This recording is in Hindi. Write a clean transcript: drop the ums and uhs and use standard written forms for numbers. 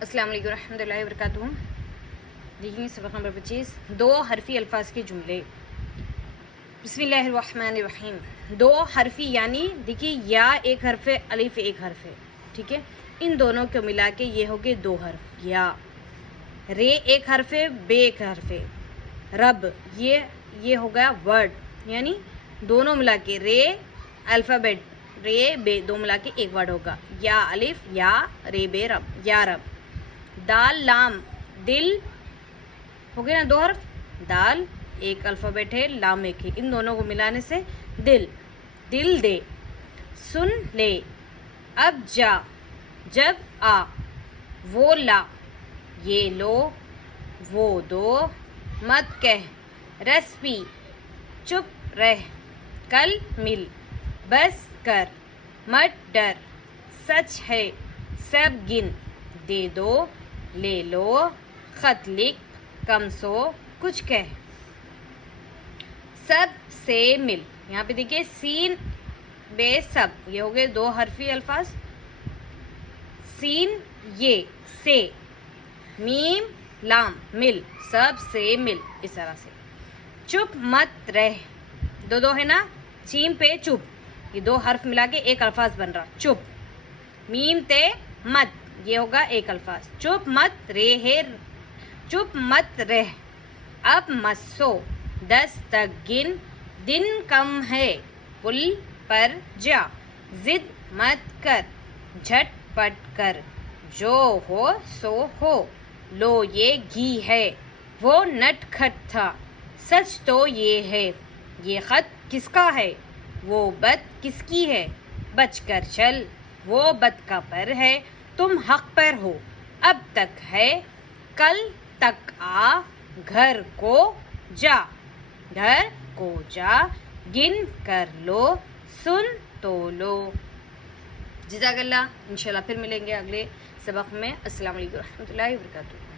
अस्सलाम वालेकुम रहमतुल्लाहि व बरकातुहू। देखिए सबक नंबर 25, दो हरफी अल्फाज के जुमले। बिस्मिल्लाहिर्रहमानिर्रहीम। दो हरफी यानी देखिए या एक हर्फ है, अलिफ एक हर्फ है, ठीक है। इन दोनों को मिला के ये हो गए दो हर्फ। या रे एक हर्फ है, बे एक हर्फ है। रब ये हो गया वर्ड, यानी दोनों मिला के रे अल्फ़ाबेट, रे बे दो मिला के एक वर्ड होगा। या अलिफ या रे बे रब, या रब। दाल लाम दिल हो गया ना दो हर्फ। दाल एक अल्फ़ाबेट है, लाम एक है, इन दोनों को मिलाने से दिल, दिल दे। सुन ले, अब जा, जब आ, वो ला, ये लो, वो दो, मत कह, रस पी, चुप रह, कल मिल, बस कर, मत डर, सच है, सब गिन, दे दो, ले लो, खत लिख, कम सो, कुछ कह, सब से मिल। यहाँ पे देखिए सीन बे सब, ये हो गए दो हरफी अल्फाज। सीन ये से, मीम लाम मिल, सब से मिल, इस तरह से। चुप मत रह, दो दो है ना, चीम पे चुप, ये दो हर्फ मिला के एक अल्फाज बन रहा चुप। मीम ते मत, ये होगा एक अल्फाज। चुप मत रे है, चुप मत रह, अब मत सो, 10 तक गिन, दिन कम है, पुल पर जा, जिद मत कर, झटपट कर, जो हो सो हो, लो ये घी है, वो नटखट था, सच तो ये है, ये खत किसका है, वो बत किसकी है, बचकर चल, वो बत का पर है, तुम हक पर हो, अब तक है, कल तक आ, घर को जा, घर को जा, गिन कर लो, सुन तो लो। जज़ाकल्लाह। इंशाल्लाह फिर मिलेंगे अगले सबक में। अस्सलाम वालेकुम रहमतुल्लाहि व बरकातुहू।